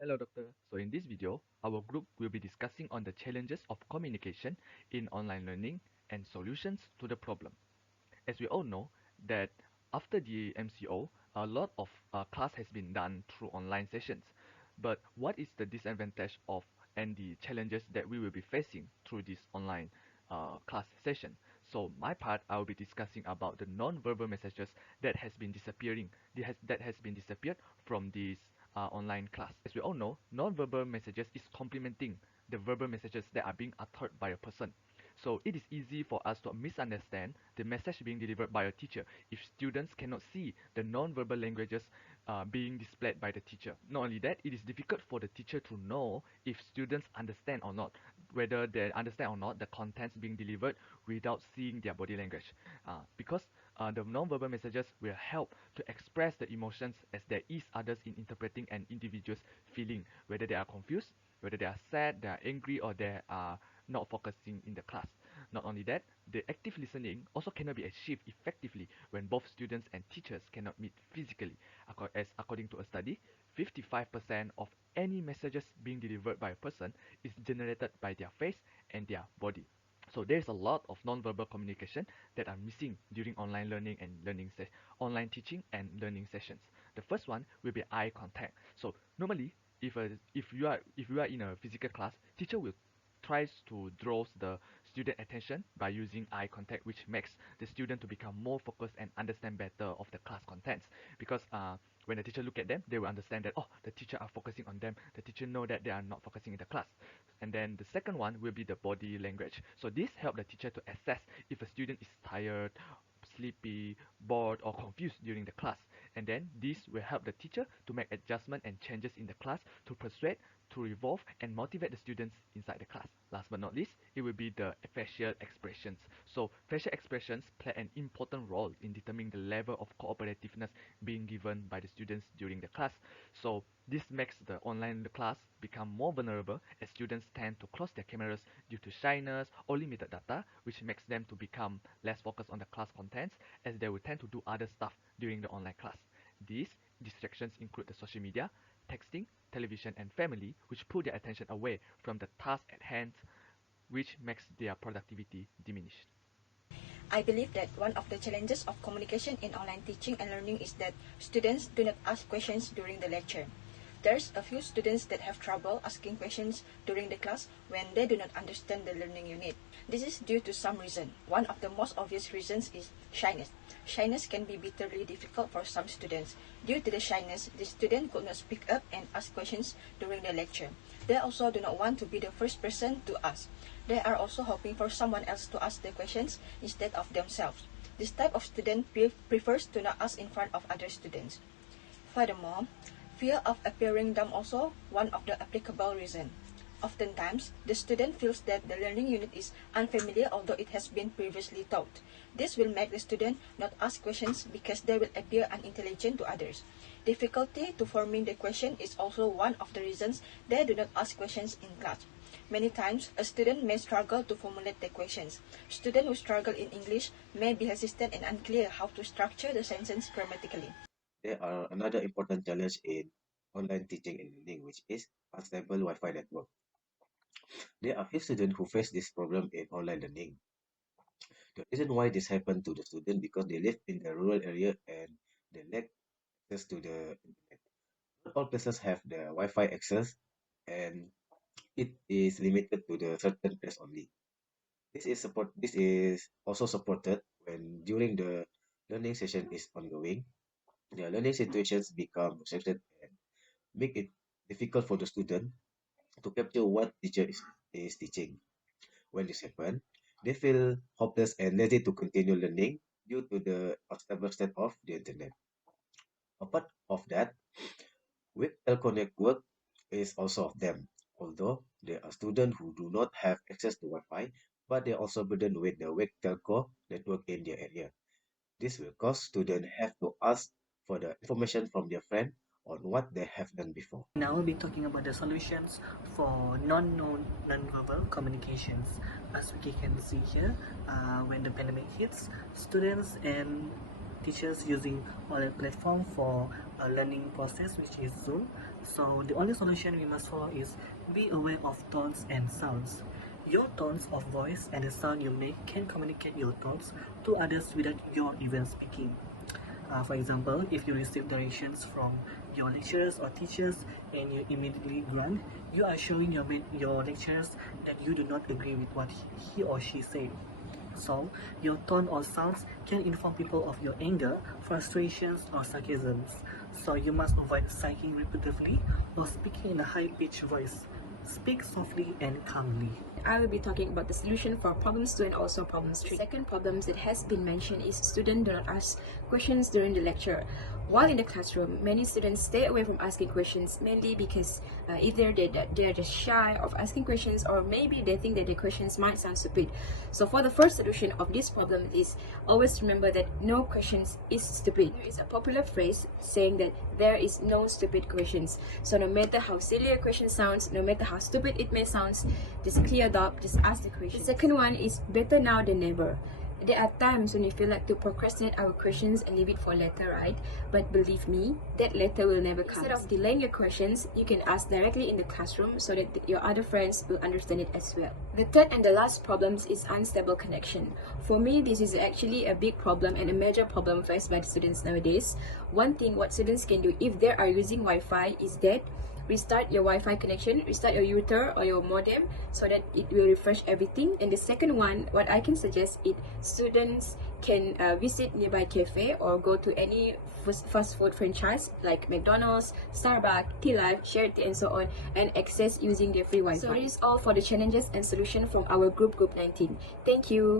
Hello, Doctor. So in this video, our group will be discussing on the challenges of communication in online learning and solutions to the problem. As we all know that after the MCO, a lot of class has been done through online sessions. But what is the disadvantage of and the challenges that we will be facing through this online class session? So my part, I will be discussing about the non-verbal messages that has been disappearing, that has been disappeared from this online class. As we all know, non-verbal messages is complementing the verbal messages that are being uttered by a person. So it is easy for us to misunderstand the message being delivered by a teacher if students cannot see the non-verbal languages being displayed by the teacher. Not only that, it is difficult for the teacher to know if students understand or not, whether they understand or not the contents being delivered without seeing their body language. Because the non-verbal messages will help to express the emotions as there is others in interpreting an individual's feeling, whether they are confused, whether they are sad, they are angry, or they are not focusing in the class. Not only that, the active listening also cannot be achieved effectively when both students and teachers cannot meet physically. As according to a study, 55% of any messages being delivered by a person is generated by their face and their body. So there's a lot of non-verbal communication that are missing during online learning and online teaching and learning sessions. The first one will be eye contact. So normally, if you are in a physical class, teacher will tries to draw the student attention by using eye contact, which makes the student to become more focused and understand better of the class contents. Because when the teacher look at them, they will understand that, oh, the teacher are focusing on them. The teacher know that they are not focusing in the class. And then the second one will be the body language. So this help the teacher to assess if a student is tired, sleepy, bored, or confused during the class. And then this will help the teacher to make adjustment and changes in the class to persuade, to revolve, and motivate the students inside the class. Last but not least, it will be the facial expressions. So facial expressions play an important role in determining the level of cooperativeness being given by the students during the class. So this makes the online class become more vulnerable as students tend to close their cameras due to shyness or limited data, which makes them to become less focused on the class contents as they will tend to do other stuff during the online class. These distractions include the social media, texting, television, and family, which pull their attention away from the task at hand, which makes their productivity diminished. I believe that one of the challenges of communication in online teaching and learning is that students do not ask questions during the lecture. There's a few students that have trouble asking questions during the class when they do not understand the learning unit. This is due to some reason. One of the most obvious reasons is shyness. Shyness can be bitterly difficult for some students. Due to the shyness, the student could not speak up and ask questions during the lecture. They also do not want to be the first person to ask. They are also hoping for someone else to ask the questions instead of themselves. This type of student prefers to not ask in front of other students. Furthermore, fear of appearing dumb also one of the applicable reasons. Oftentimes, the student feels that the learning unit is unfamiliar although it has been previously taught. This will make the student not ask questions because they will appear unintelligent to others. Difficulty to forming the question is also one of the reasons they do not ask questions in class. Many times, a student may struggle to formulate the questions. Students who struggle in English may be hesitant and unclear how to structure the sentence grammatically. There are another important challenge in online teaching and learning, which is unstable Wi-Fi network. There are few students who face this problem in online learning. The reason why this happened to the student because they live in the rural area and they lack access to the internet. Not all places have the Wi-Fi access and it is limited to the certain place only. This is also supported when during the learning session is ongoing. The learning situations become restricted and make it difficult for the student to capture what is teaching. When this happens, they feel hopeless and lazy to continue learning due to the unstable state of the internet. Apart of that, weak telco network is also of them. Although there are students who do not have access to Wi-Fi, but they are also burdened with the weak telco network in their area. This will cause students have to ask for the information from their friend on what they have done before. Now we'll be talking about the solutions for non-verbal communications. As we can see here, when the pandemic hits, students and teachers using online platform for a learning process, which is Zoom, So the only solution we must follow is be aware of tones and sounds. Your tones of voice and the sound you make can communicate your thoughts to others without your even speaking. For example, if you receive directions from your lecturers or teachers and you immediately grunt, you are showing your lecturers that you do not agree with what he or she said. So, your tone or sounds can inform people of your anger, frustrations, or sarcasms. So, you must avoid sighing repetitively or speaking in a high-pitched voice. Speak softly and calmly. I will be talking about the solution for problems 2 and also problems 3. The second problem that has been mentioned is students do not ask questions during the lecture. While in the classroom, many students stay away from asking questions mainly because either they are just shy of asking questions, or maybe they think that the questions might sound stupid. So for the first solution of this problem is always remember that no questions is stupid. There is a popular phrase saying that there is no stupid questions. So no matter how silly a question sounds, no matter how stupid it may sound, just clear it up, just ask the question. The second one is better now than never. There are times when you feel like to procrastinate our questions and leave it for later, right? But believe me, that later will never come. Instead of delaying your questions, you can ask directly in the classroom so that your other friends will understand it as well. The third and the last problem is unstable connection. For me, this is actually a big problem and a major problem faced by the students nowadays. One thing what students can do if they are using Wi-Fi is that restart your Wi-Fi connection, restart your router or your modem so that it will refresh everything. And the second one, what I can suggest is students can visit nearby cafe or go to any fast food franchise like McDonald's, Starbucks, T-Life, Share-Tea and so on, and access using their free Wi-Fi. So this is all for the challenges and solution from our group 19. Thank you.